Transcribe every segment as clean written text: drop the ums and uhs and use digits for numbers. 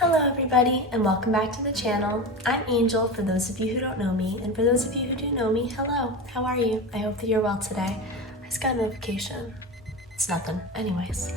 Hello everybody and welcome back to the channel. I'm Angel for those of you who don't know me, and for those of you who do know me, hello, how are you? I hope that you're well today. I just got a notification. It's nothing. Anyways,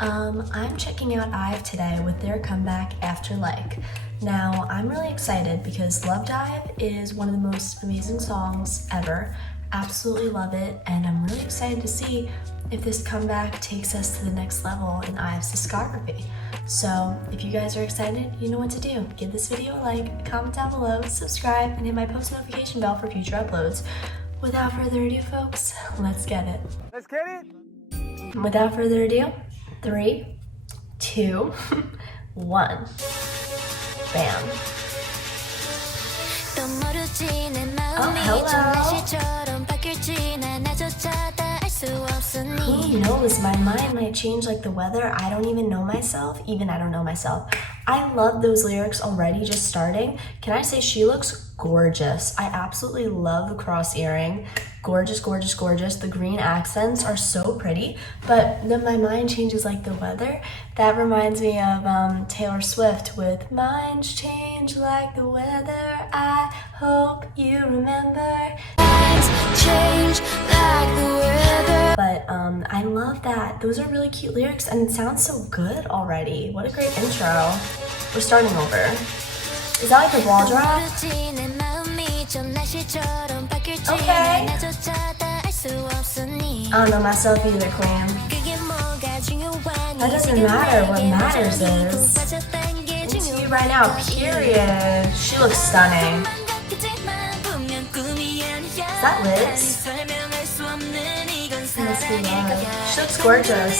I'm checking out IVE today with their comeback After Like. Now, I'm really excited because Love Dive is one of the most amazing songs ever. Absolutely love it, and I'm really excited to see if this comeback takes us to the next level in IVE's discography. So if you guys are excited, you know what to do. Give this video a like, comment down below, subscribe, and hit my post notification bell for future uploads. Without further ado, folks, let's get it. Let's get it! Without further ado, 3, 2, 1. Bam. Oh, hello. Who knows, my mind might change like the weather. I don't even know myself. I don't know myself. I love those lyrics already, just starting. Can I say she looks gorgeous? I absolutely love the cross earring. Gorgeous, gorgeous, gorgeous. The green accents are so pretty, but then my mind changes like the weather. That reminds me of Taylor Swift with Minds Change Like the Weather. I hope you remember. Minds change like the weather. But I love that. Those are really cute lyrics and it sounds so good already. What a great intro. We're starting over. Is that like a ball drop? Okay. I don't know myself either, queen. That doesn't matter. What matters is into you right now, period. She looks stunning. Is that Liz? Must be love. She looks gorgeous.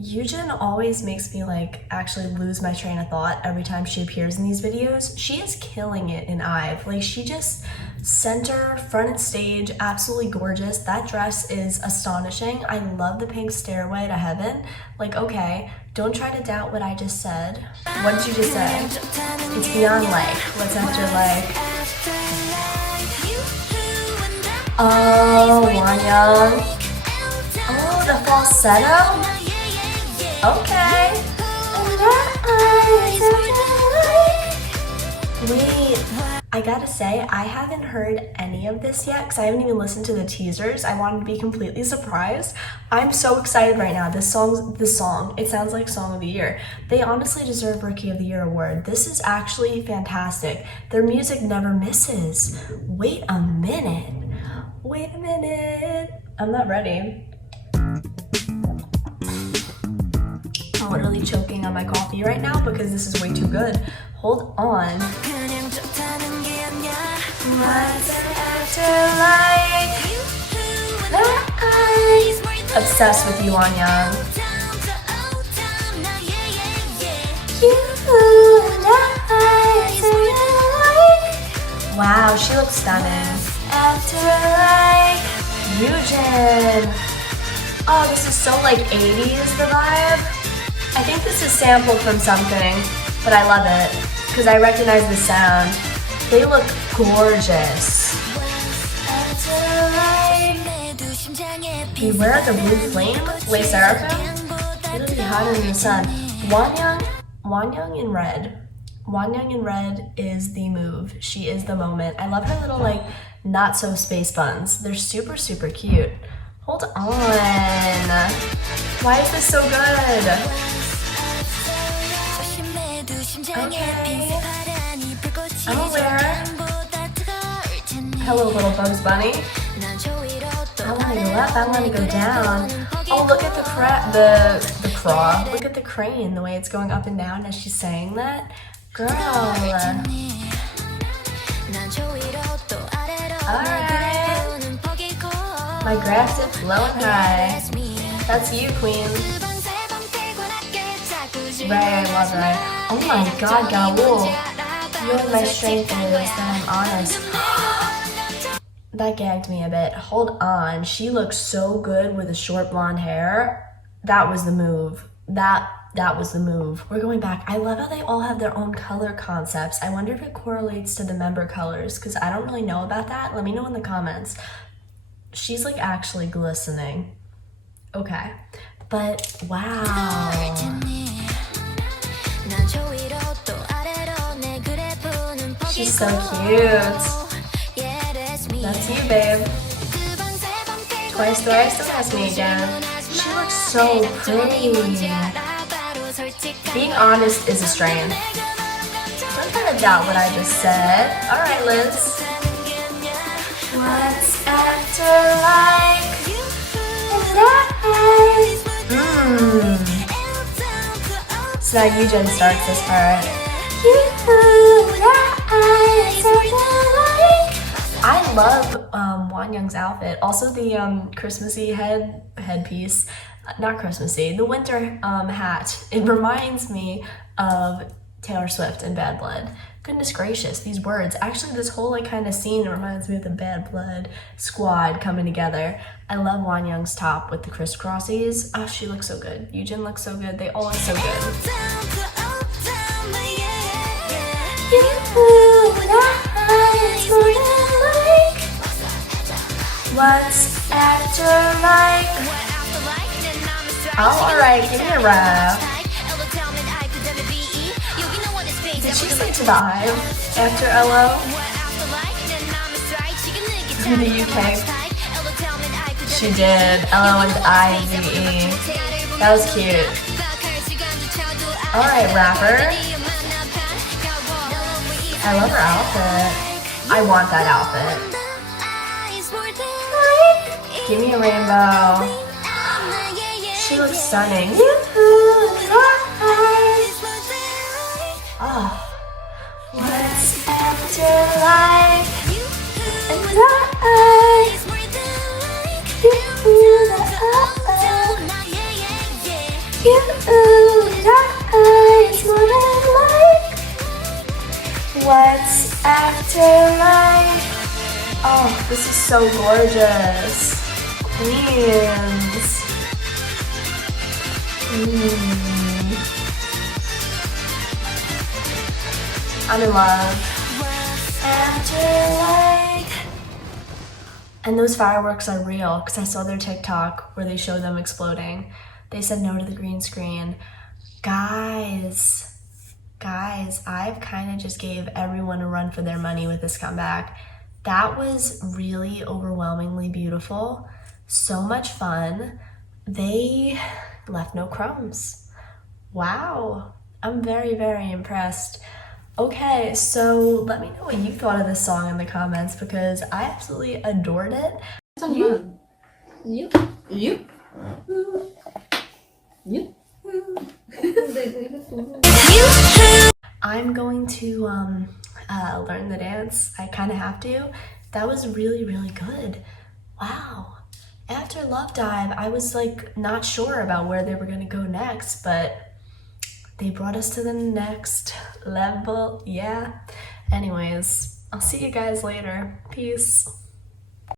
Yujin always makes me like actually lose my train of thought every time she appears in these videos. She is killing it in IVE. Like, she just center, front and stage, absolutely gorgeous. That dress is astonishing. I love the pink stairway to heaven. Like, okay, don't try to doubt what I just said. What did you just say? It's beyond like. What's after like? Oh, Wonyoung. Oh, the falsetto? Okay. Wait, I gotta say, I haven't heard any of this yet because I haven't even listened to the teasers. I wanted to be completely surprised. I'm so excited right now. This song, it sounds like Song of the Year. They honestly deserve Rookie of the Year award. This is actually fantastic. Their music never misses. Wait a minute. Wait a minute. I'm not ready. I'm literally choking on my coffee right now because this is way too good. Hold on. Obsessed with you, Wonyoung. Wow, she looks stunning. After like Yujin. Oh, this is so like 80s, the vibe. I think this is sampled from something, but I love it because I recognize the sound. They look gorgeous. Beware the blue flame? Wait, Seraphim? It'll be hotter than the sun. Wonyoung in red. Wonyoung in red is the move. She is the moment. I love her little like not so space buns. They're super, super cute. Hold on. Why is this so good? Okay. I'm aware. Hello, little Bugs Bunny. I want to go up. I want to go down. Oh, look at the craw. Look at the crane, the way it's going up and down as she's saying that. Girl. Alright. My graphs is flowing high. That's you, queen. Right, I love that. Oh my god, Gaul. You know what my strength is, that I'm honest. That gagged me a bit. Hold on. She looks so good with the short blonde hair. That was the move. That was the move. We're going back. I love how they all have their own color concepts. I wonder if it correlates to the member colors because I don't really know about that. Let me know in the comments. She's like actually glistening. Okay. But wow. She's so cute. That's you, babe. Twice thrice, don't ask me again. She looks so pretty. Being honest is a strain. Don't try to doubt what I just said. Alright, Liz. What's after like? So now Eugen starts this part. I love Wonyoung's outfit. Also the Christmassy headpiece. Not Christmassy, the winter hat. It reminds me of Taylor Swift and Bad Blood. Goodness gracious, these words. Actually, this whole like kind of scene reminds me of the Bad Blood squad coming together. I love Wonyoung's top with the crisscrossies. Oh, she looks so good. Eugen looks so good. They all look so good. What's after like? Oh, alright, give me a rap. Did she say to the IVE after LO? In the UK? She did. LO and IVE. That was cute. Alright, rapper. I love her outfit. I want that outfit. Give me a rainbow. She looks stunning. Oh. What's after life? And what's after life? Oh, this is so gorgeous. Queens. I'm in love. After like. And those fireworks are real because I saw their TikTok where they show them exploding. They said no to the green screen. Guys, I've kind of just gave everyone a run for their money with this comeback. That was really overwhelmingly beautiful. So much fun. They left no crumbs. Wow. I'm very, very impressed. Okay, so let me know what you thought of this song in the comments because I absolutely adored it. I'm going to learn the dance. I kind of have to. That was really, really good. Wow. After Love Dive, I was like not sure about where they were going to go next, but they brought us to the next level. Yeah. Anyways, I'll see you guys later. Peace.